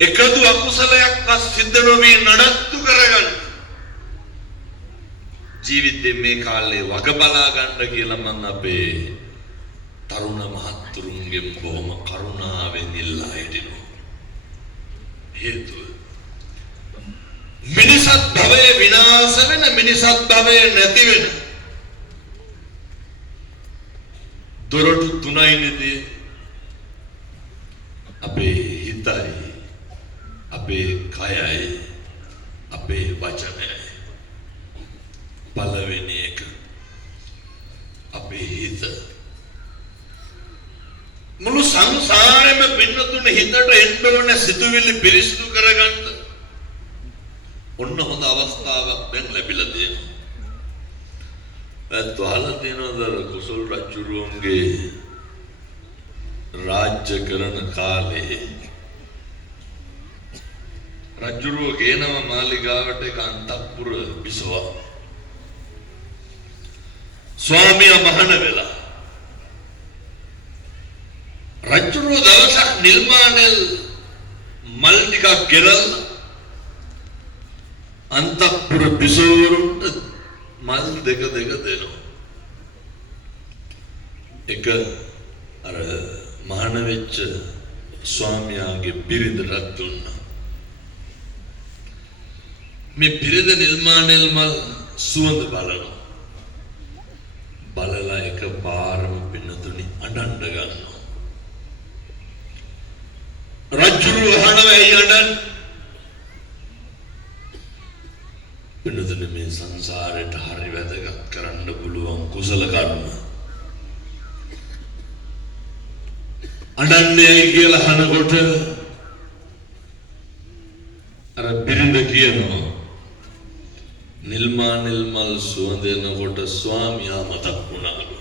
එකදු අකුසලයක් සිද්ධ නොවි නඩත්තු කරගන්න ජීවිතේ මේ කාලේ වග බලා ගන්න කියලා මම අපේ තරුණ මහත්තුරුන්ගෙන් බොහොම කරුණාවෙන් ඉල්ලා හිටිනවා. හේතුව මිනිසත් භවයේ විනාශ වෙන මිනිසත් භවයේ නැති වෙන දොරටු තුනයි නේද? අපේ හිතයි, අපේ කයයි, අපේ වචනයයි. පළවෙනි එක අපේ හිත. මුළු සංසාරෙම පින්නතුන හිතට එන්න ඕන සිතුවිලි පිරිසිදු කරගන්න ඔන්න හොඳ අවස්ථාවක් දැන් ලැබිලා තියෙනවා. අත්වහලා තියෙනවද කුසල් රජුරුවන්ගේ රාජ්‍ය කරන කාලේ රජුරුව ගේනවා මාලිගාවට එක අන්තපුර බිසවා. ස්වාමියා මහාන වෙලා රජුරුව දවසක් නිල්මානෙල් මල් ටිකක් ගෙනල්ලා අන්තපුර බිසවරුන්ට මල් දෙක දෙනවා. එක අර මහාන වෙච්ච ස්වාමියාගේ බිරිඳට දුන්නා. මේ බිරිඳ නිල්මානෙල් මල් සුවඳ බලලා එක පාරම පින්නතුනි අඬන්න ගන්නවා. රජුරු අහනවා ඇයි අඬන්නේ? පින්නතුනි මේ සංසාරයට හරි වැදගත් කරන්න පුළුවන් කුසල කර්ම අඬන්නේ කියලා අහනකොට අර බිරිඳ කියනවා නිල්මානෙල් මල් සුවඳ එනකොට ස්වාමියා මතක් වුණාලු.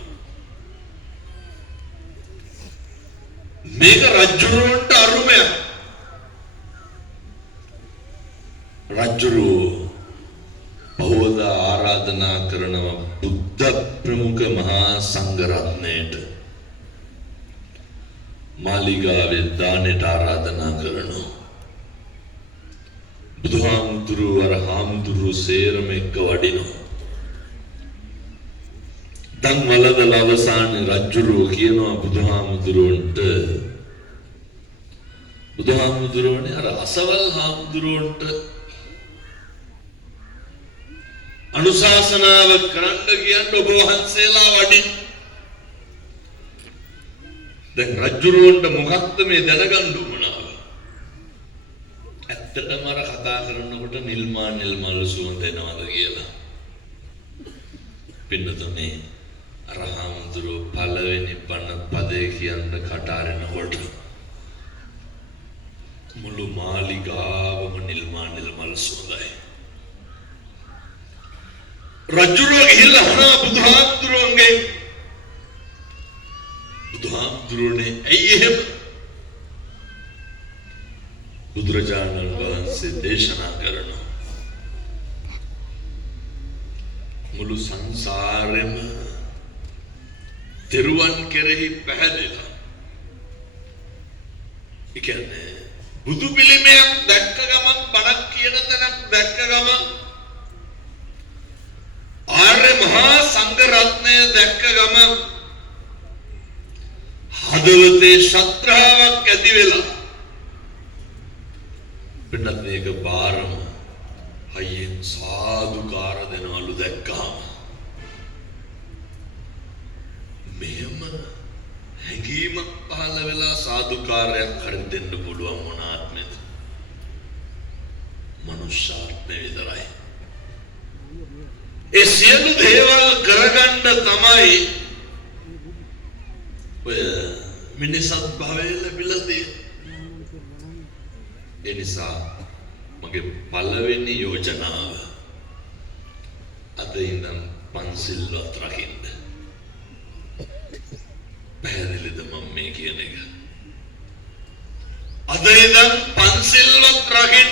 මේක රජුරුවන්ට අරුමයක්. රජුරුව බෞද්ධ ආරාධනා කරනවා බුද්ධ ප්‍රමුඛ මහා සංඝ රත්නයට. මාලිගාවේ දානෙට ආරාධනා කරනවා. බුදුහාමුදුරුවෝ අර හාමුදුරුවෝ සේරම එක්ක වඩිනවා. දන් වලදලා අවසානයේ රජුරුවෝ කියනවා බුදුහාමුදුරුවෝනේ අර අසවල් හාමුදුරුවන්ට අනුශාසනාව කරන්න කියන්නේ ඔබ වහන්සේලා වඩින්. දැන් රජුරුවන්ට මොකක්ද මේ දැනගන්න උවමනාව? ඇත්තටම අර කතා කරනකොට නිල්මානෙල් මල් සුවඳ එනවද කියලා. පින්නතුනේ අර හාමුදුරුවෝ පළවෙනි බණ පදේ කියන්න කටාරෙනකොට මුළු මාලිගාවම නිල්මානෙල් මල් සුවඳයි. රජුරුවෝ ගිහිල්ලා අහනවා බුදුහාමුදුරුවනේ ඇයි එහෙම? බුදුරජාණන් වහන්සේ දේශනා කරනවා මුළු සංසාරෙම තෙරුවන් කෙරෙහි පැහැදිලා. ඒ කියන්නේ බුදු පිළිමයක් දැක්ක ගමන් බණක් කියන තැනක් දැක්ක ගමන් ආර්ය මහා සංඝ රත්නය දැක්ක ගමන් හදවතේ ශ්‍රද්ධාවක් ඇති වෙලා පින්නත් මේක බාරම හයියෙන් සාදුකාර දෙනවලු දැක්කම මෙහෙම හැඟීමක් පහළ වෙලා සාදුකාරයක් හරි දෙන්න පුළුවන් මොන ආත්මෙද? මනුෂ්‍යාත්මය විතරයි. ඒ සියලු දේවල් කරගන්න තමයි ඔය මිනිසත් භවයේ ලැබිලා තියෙන්නේ. ඒ නිසා මගේ පළවෙනි යෝජනාව අද ඉඳන් පන්සිල්වත් රකින්න. පැහැදිලිද මම මේ කියන එක? අද ඉඳන් පන්සිල්වත් රකින්න.